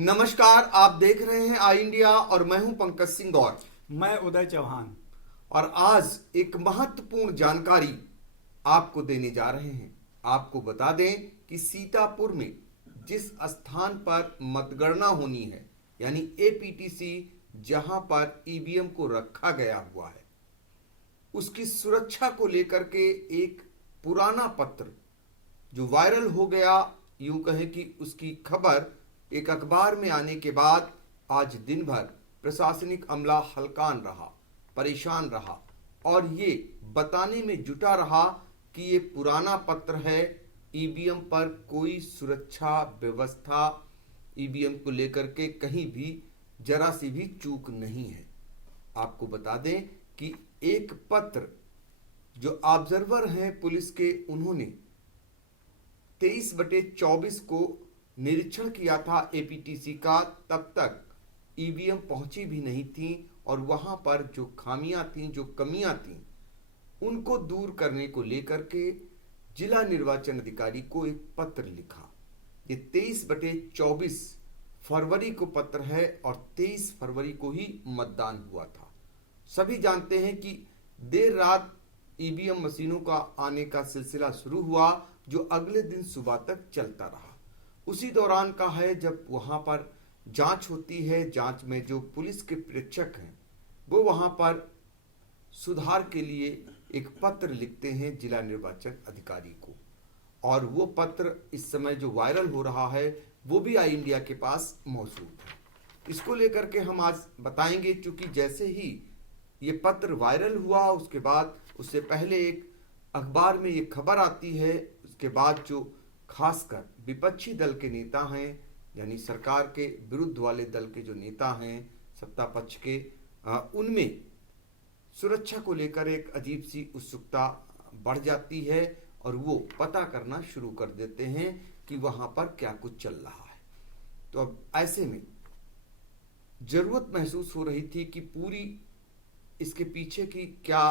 नमस्कार, आप देख रहे हैं आई इंडिया और मैं हूं पंकज सिंह और मैं उदय चौहान। और आज एक महत्वपूर्ण जानकारी आपको देने जा रहे हैं। आपको बता दें कि सीतापुर में जिस स्थान पर मतगणना होनी है यानी एपीटीसी, जहां पर ईवीएम को रखा गया हुआ है, उसकी सुरक्षा को लेकर के एक पुराना पत्र जो वायरल हो गया, यूं कहें कि उसकी खबर एक अखबार में आने के बाद आज दिन भर प्रशासनिक अमला हलकान रहा, परेशान रहा और ये बताने में जुटा रहा कि ये पुराना पत्र है। ईवीएम पर कोई सुरक्षा व्यवस्था, ईवीएम को लेकर के कहीं भी जरा सी भी चूक नहीं है। आपको बता दें कि एक पत्र जो ऑब्जर्वर हैं पुलिस के, उन्होंने 23/24 को निरीक्षण किया था एपीटीसी का। तब तक ईवीएम पहुंची भी नहीं थी और वहां पर जो खामियां थी, जो कमियां थी, उनको दूर करने को लेकर के जिला निर्वाचन अधिकारी को एक पत्र लिखा। ये 23/24 फरवरी को पत्र है और 23 फरवरी को ही मतदान हुआ था। सभी जानते हैं कि देर रात ईवीएम मशीनों का आने का सिलसिला शुरू हुआ, जो अगले दिन सुबह तक चलता रहा। उसी दौरान का है जब वहां पर जांच होती है। जांच में जो पुलिस के प्रेक्षक हैं वो वहां पर सुधार के लिए एक पत्र लिखते हैं जिला निर्वाचन अधिकारी को, और वो पत्र इस समय जो वायरल हो रहा है वो भी आई इंडिया के पास मौजूद है। इसको लेकर के हम आज बताएंगे, क्योंकि जैसे ही ये पत्र वायरल हुआ उसके बाद, उससे पहले एक अखबार में ये खबर आती है, उसके बाद जो खासकर विपक्षी दल के नेता हैं, यानी सरकार के विरुद्ध वाले दल के जो नेता हैं सत्ता पक्ष के, उनमें सुरक्षा को लेकर एक अजीब सी उत्सुकता बढ़ जाती है और वो पता करना शुरू कर देते हैं कि वहां पर क्या कुछ चल रहा है। तो अब ऐसे में जरूरत महसूस हो रही थी कि पूरी इसके पीछे की क्या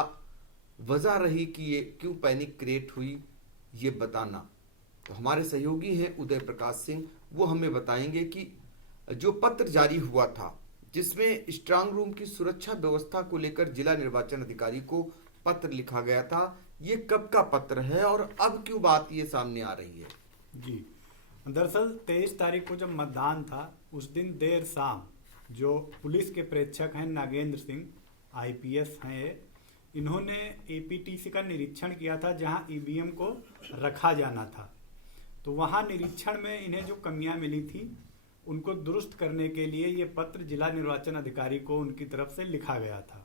वजह रही कि ये क्यों पैनिक क्रिएट हुई, ये बताना। तो हमारे सहयोगी हैं उदय प्रकाश सिंह, वो हमें बताएंगे कि जो पत्र जारी हुआ था जिसमें स्ट्रांग रूम की सुरक्षा व्यवस्था को लेकर जिला निर्वाचन अधिकारी को पत्र लिखा गया था, ये कब का पत्र है और अब क्यों बात ये सामने आ रही है? जी, दरअसल 23 तारीख को जब मतदान था उस दिन देर शाम जो पुलिस के प्रेक्षक हैं नागेंद्र सिंह, आईपीएस हैं, इन्होंने एपीटीसी का निरीक्षण किया था जहां ईवीएम को रखा जाना था। तो वहां निरीक्षण में इन्हें जो कमियां मिली थी उनको दुरुस्त करने के लिए ये पत्र जिला निर्वाचन अधिकारी को उनकी तरफ से लिखा गया था।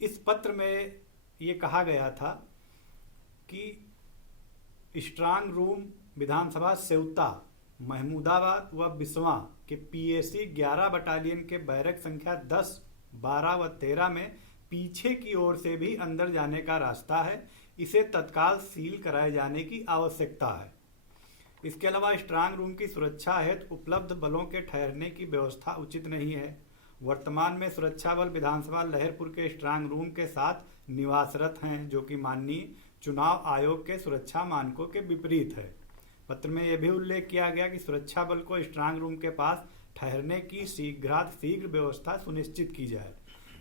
इस पत्र में ये कहा गया था कि स्ट्रांग रूम विधानसभा सेवता, महमूदाबाद व बिस्वा के पीएसी 11 बटालियन के बैरक संख्या 10, 12 व 13 में पीछे की ओर से भी अंदर जाने का रास्ता है। इसे तत्काल सील कराए जाने की आवश्यकता है। इसके अलावा स्ट्रांग रूम की सुरक्षा हेतु उपलब्ध बलों के ठहरने की व्यवस्था उचित नहीं है। वर्तमान में सुरक्षा बल विधानसभा लहरपुर के स्ट्रांग रूम के साथ निवासरत हैं, जो कि माननीय चुनाव आयोग के सुरक्षा मानकों के विपरीत है। पत्र में यह भी उल्लेख किया गया कि सुरक्षा बल को स्ट्रांग रूम के पास ठहरने की शीघ्र व्यवस्था सुनिश्चित की जाए।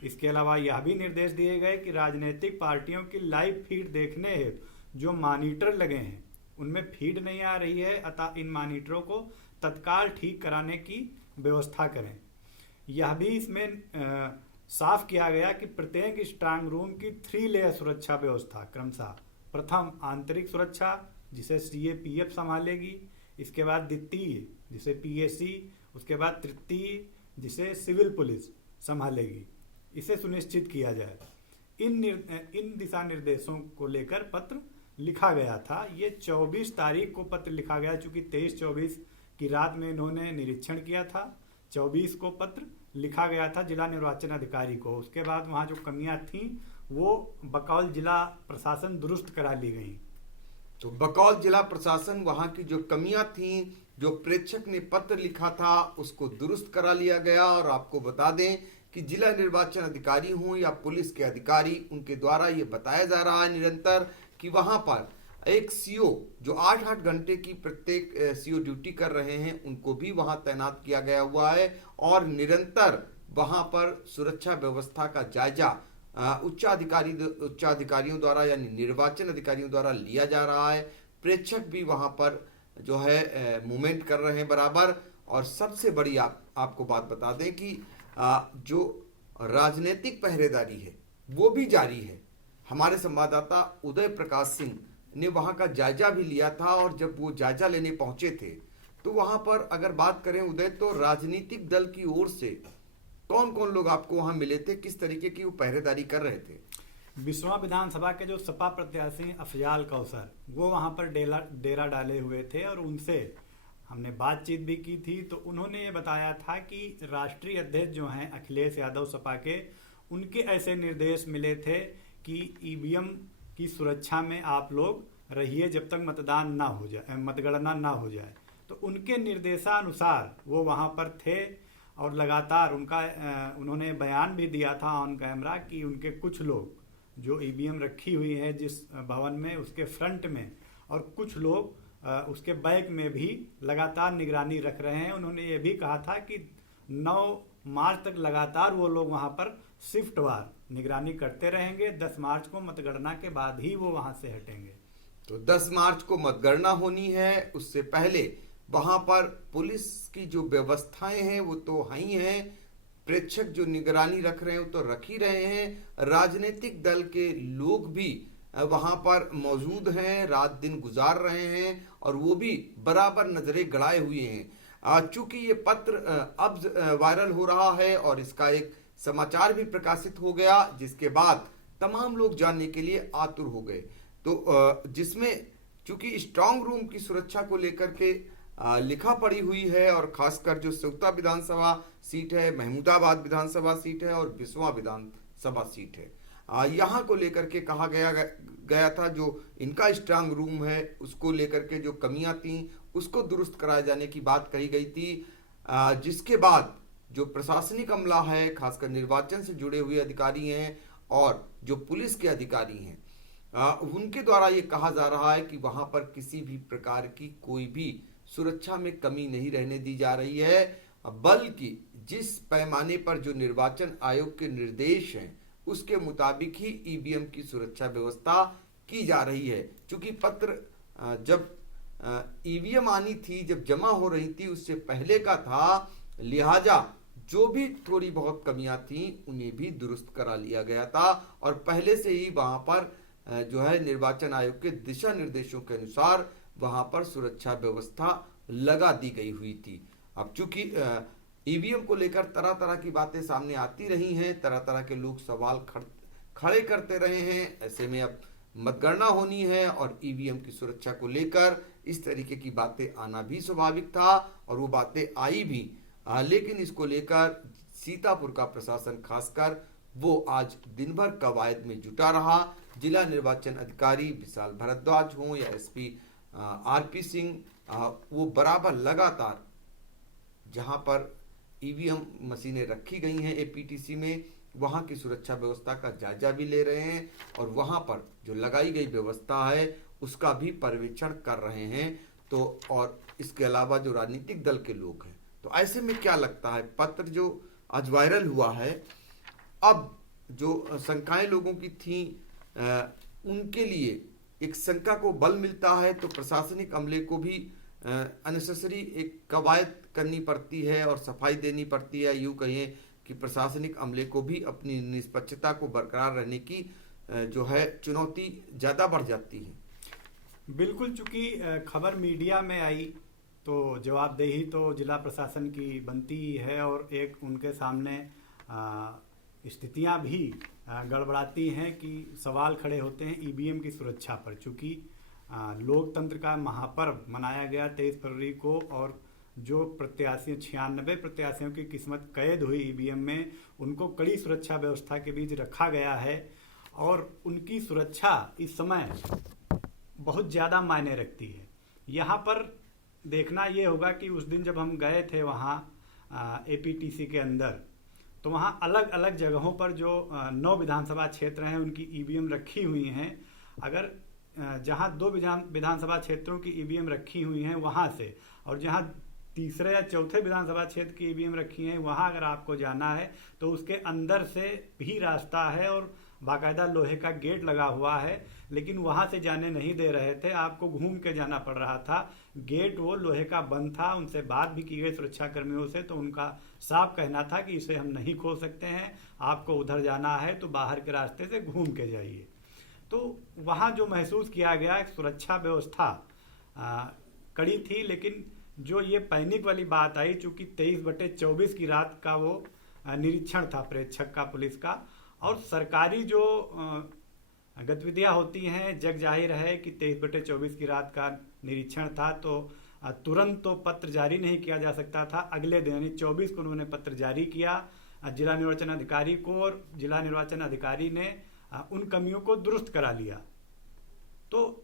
इसके अलावा यह भी निर्देश दिए गए कि राजनीतिक पार्टियों की लाइव फीड देखने हेतु जो मॉनिटर लगे हैं उनमें फीड नहीं आ रही है, अतः इन मॉनिटरों को तत्काल ठीक कराने की व्यवस्था करें। यह भी इसमें साफ किया गया कि प्रत्येक स्ट्रांग रूम की 3 लेयर सुरक्षा व्यवस्था क्रमशः, प्रथम आंतरिक सुरक्षा जिसे सीएपीएफ संभालेगी, इसके बाद द्वितीय जिसे पीएसी, उसके बाद तृतीय जिसे सिविल पुलिस संभालेगी, इसे सुनिश्चित किया जाए। इन दिशा निर्देशों को लेकर पत्र लिखा गया था। ये 24 तारीख को पत्र लिखा गया, चूंकि 23-24 की रात में इन्होंने निरीक्षण किया था। 24 को पत्र लिखा गया था जिला निर्वाचन अधिकारी को। उसके बाद वहाँ जो कमियां थीं वो बकौल जिला प्रशासन दुरुस्त करा ली गई। तो बकौल जिला प्रशासन वहां की जो कमियां थीं, जो प्रेक्षक ने पत्र लिखा था, उसको दुरुस्त करा लिया गया। और आपको बता दें कि जिला निर्वाचन अधिकारी हों या पुलिस के अधिकारी, उनके द्वारा ये बताया जा रहा है निरंतर कि वहां पर एक सीओ जो 8-8 घंटे की प्रत्येक सीओ ड्यूटी कर रहे हैं, उनको भी वहां तैनात किया गया हुआ है और निरंतर वहां पर सुरक्षा व्यवस्था का जायजा उच्चाधिकारियों द्वारा यानी निर्वाचन अधिकारियों द्वारा लिया जा रहा है। प्रेक्षक भी वहां पर जो है मूवमेंट कर रहे हैं बराबर। और सबसे बड़ी आपको बात बता दें कि जो राजनीतिक पहरेदारी है वो भी जारी है। हमारे संवाददाता उदय प्रकाश सिंह ने वहां का जायजा भी लिया था और जब वो जायजा लेने पहुंचे थे तो वहां पर अगर बात करें उदय, तो राजनीतिक दल की ओर से कौन कौन लोग आपको वहां मिले थे, किस तरीके की वो पहरेदारी कर रहे थे? बिस्वा विधानसभा के जो सपा प्रत्याशी अफजाल कौसर वो वहां पर डेरा डाले हुए थे और उनसे हमने बातचीत भी की थी। तो उन्होंने ये बताया था कि राष्ट्रीय अध्यक्ष जो हैं अखिलेश यादव सपा के, उनके ऐसे निर्देश मिले थे कि ईवीएम की सुरक्षा में आप लोग रहिए जब तक मतदान ना हो जाए, मतगणना ना हो जाए। तो उनके निर्देशानुसार वो वहां पर थे और लगातार उन्होंने बयान भी दिया था ऑन कैमरा कि उनके कुछ लोग जो ईवीएम रखी हुई है जिस भवन में उसके फ्रंट में और कुछ लोग उसके बैक में भी लगातार निगरानी रख रहे हैं। उन्होंने ये भी कहा था कि 9 मार्च तक लगातार वो लोग वहां पर शिफ्टवार निगरानी करते रहेंगे। 10 मार्च को मतगणना के बाद ही वो वहां से हटेंगे। तो 10 मार्च को मतगणना होनी है, उससे पहले वहां पर पुलिस की जो व्यवस्थाएं हैं वो तो ही हैं, प्रेक्षक जो निगरानी रख रहे हैं वो तो रख ही रहे हैं, राजनीतिक दल के लोग भी वहां पर मौजूद हैं, रात दिन गुजार रहे हैं और वो भी बराबर नजरें गड़ाए हुए हैं। चूंकि ये पत्र अब वायरल हो रहा है और इसका एक समाचार भी प्रकाशित हो गया, जिसके बाद तमाम लोग जानने के लिए आतुर हो गए। तो जिसमें चूंकि स्ट्रांग रूम की सुरक्षा को लेकर के लिखा पड़ी हुई है और खासकर जो सेवता विधानसभा सीट है, महमूदाबाद विधानसभा सीट है और बिस्वा विधानसभा सीट है, यहाँ को लेकर के कहा गया था जो इनका स्ट्रांग रूम है उसको लेकर के जो कमियां थी उसको दुरुस्त कराए जाने की बात कही गई थी। जिसके बाद जो प्रशासनिक अमला है, खासकर निर्वाचन से जुड़े हुए अधिकारी हैं और जो पुलिस के अधिकारी हैं, उनके द्वारा ये कहा जा रहा है कि वहां पर किसी भी प्रकार की कोई भी सुरक्षा में कमी नहीं रहने दी जा रही है, बल्कि जिस पैमाने पर जो निर्वाचन आयोग के निर्देश हैं उसके मुताबिक ही ईवीएम की सुरक्षा व्यवस्था की जा रही है। क्योंकि पत्र जब ईवीएम आनी थी, जब जमा हो रही थी, उससे पहले का था, लिहाजा जो भी थोड़ी बहुत कमियां थी उन्हें भी दुरुस्त करा लिया गया था और पहले से ही वहां पर जो है निर्वाचन आयोग के दिशा निर्देशों के अनुसार वहां पर सुरक्षा व्यवस्था लगा दी गई हुई थी। अब चूंकि ईवीएम को लेकर तरह तरह की बातें सामने आती रही हैं, तरह तरह के लोग सवाल खड़े करते रहे हैं, ऐसे में अब मतगणना होनी है और ईवीएम की सुरक्षा को लेकर इस तरीके की बातें आना भी स्वाभाविक था और वो बातें आई भी। लेकिन इसको लेकर सीतापुर का प्रशासन खासकर वो आज दिन भर कवायद में जुटा रहा। जिला निर्वाचन अधिकारी विशाल भारद्वाज हों या एसपी आरपी सिंह, वो बराबर लगातार जहां पर ईवीएम मशीनें रखी गई हैं एपीटीसी में, वहां की सुरक्षा व्यवस्था का जायजा भी ले रहे हैं और वहां पर जो लगाई गई व्यवस्था है उसका भी पर्यवेक्षण कर रहे हैं। तो और इसके अलावा जो राजनीतिक दल के लोग हैं, तो ऐसे में क्या लगता है, पत्र जो आज वायरल हुआ है, अब जो शंकाएं लोगों की थी उनके लिए एक शंका को बल मिलता है, तो प्रशासनिक अमले को भी अननेसेसरी एक कवायद करनी पड़ती है और सफाई देनी पड़ती है। यूं कहिए कि प्रशासनिक अमले को भी अपनी निष्पक्षता को बरकरार रहने की जो है चुनौती ज्यादा बढ़ जाती है। बिल्कुल, चूंकि खबर मीडिया में आई तो जवाबदेही तो जिला प्रशासन की बनती ही है और एक उनके सामने स्थितियां भी गड़बड़ाती हैं कि सवाल खड़े होते हैं ईवीएम की सुरक्षा पर। चूंकि लोकतंत्र का महापर्व मनाया गया 23 फरवरी को और जो प्रत्याशी 96 प्रत्याशियों की किस्मत कैद हुई ईवीएम में, उनको कड़ी सुरक्षा व्यवस्था के बीच रखा गया है और उनकी सुरक्षा इस समय बहुत ज़्यादा मायने रखती है। यहाँ पर देखना ये होगा कि उस दिन जब हम गए थे वहाँ एपीटीसी के अंदर, तो वहाँ अलग अलग जगहों पर जो 9 विधानसभा क्षेत्र हैं उनकी ईवीएम रखी हुई हैं। अगर जहां 2 विधानसभा क्षेत्रों की ईवीएम रखी हुई हैं वहां से, और जहां तीसरे या चौथे विधानसभा क्षेत्र की ईवीएम रखी हैं वहां अगर आपको जाना है तो उसके अंदर से भी रास्ता है और बाकायदा लोहे का गेट लगा हुआ है, लेकिन वहां से जाने नहीं दे रहे थे, आपको घूम के जाना पड़ रहा था। गेट वो लोहे का बंद था। उनसे बात भी की गई सुरक्षा कर्मियों से, तो उनका साफ कहना था कि इसे हम नहीं खोल सकते हैं, आपको उधर जाना है तो बाहर के रास्ते से घूम के जाइए। तो वहाँ जो महसूस किया गया एक सुरक्षा व्यवस्था कड़ी थी, लेकिन जो ये पैनिक वाली बात आई, चूंकि 23/24 की रात का वो निरीक्षण था प्रेक्षक का पुलिस का, और सरकारी जो गतिविधियां होती हैं, जग जाहिर है कि 23/24 की रात का निरीक्षण था, तो तुरंत तो पत्र जारी नहीं किया जा सकता था। अगले दिन यानी 24 को उन्होंने पत्र जारी किया जिला निर्वाचन अधिकारी को, और जिला निर्वाचन अधिकारी ने उन कमियों को दुरुस्त करा लिया। तो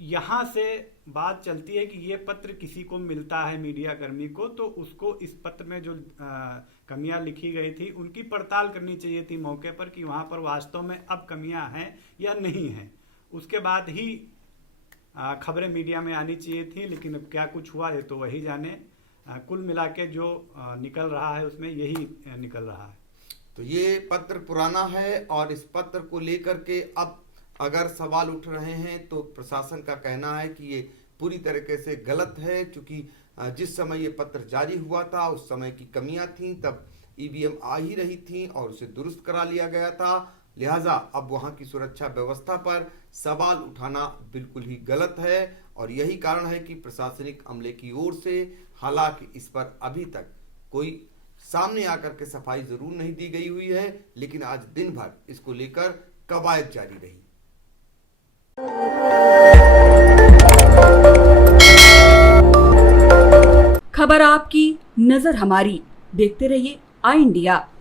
यहाँ से बात चलती है कि ये पत्र किसी को मिलता है मीडिया कर्मी को, तो उसको इस पत्र में जो कमियां लिखी गई थी उनकी पड़ताल करनी चाहिए थी मौके पर कि वहाँ पर वास्तव में अब कमियां हैं या नहीं हैं। उसके बाद ही खबरें मीडिया में आनी चाहिए थी, लेकिन अब क्या कुछ हुआ है तो वही जाने। कुल मिला के जो निकल रहा है उसमें यही निकल रहा है। तो ये पत्र पुराना है और इस पत्र को लेकर के अब अगर सवाल उठ रहे हैं तो प्रशासन का कहना है कि ये पूरी तरीके से गलत है, क्योंकि जिस समय ये पत्र जारी हुआ था उस समय की कमियां थीं, तब ईवीएम आ ही रही थी और उसे दुरुस्त करा लिया गया था। लिहाजा अब वहां की सुरक्षा व्यवस्था पर सवाल उठाना बिल्कुल ही गलत है, और यही कारण है कि प्रशासनिक अमले की ओर से हालांकि इस पर अभी तक कोई सामने आकर के सफाई जरूर नहीं दी गई हुई है, लेकिन आज दिन भर इसको लेकर कवायद जारी रही। खबर आपकी, नजर हमारी। देखते रहिए आई इंडिया।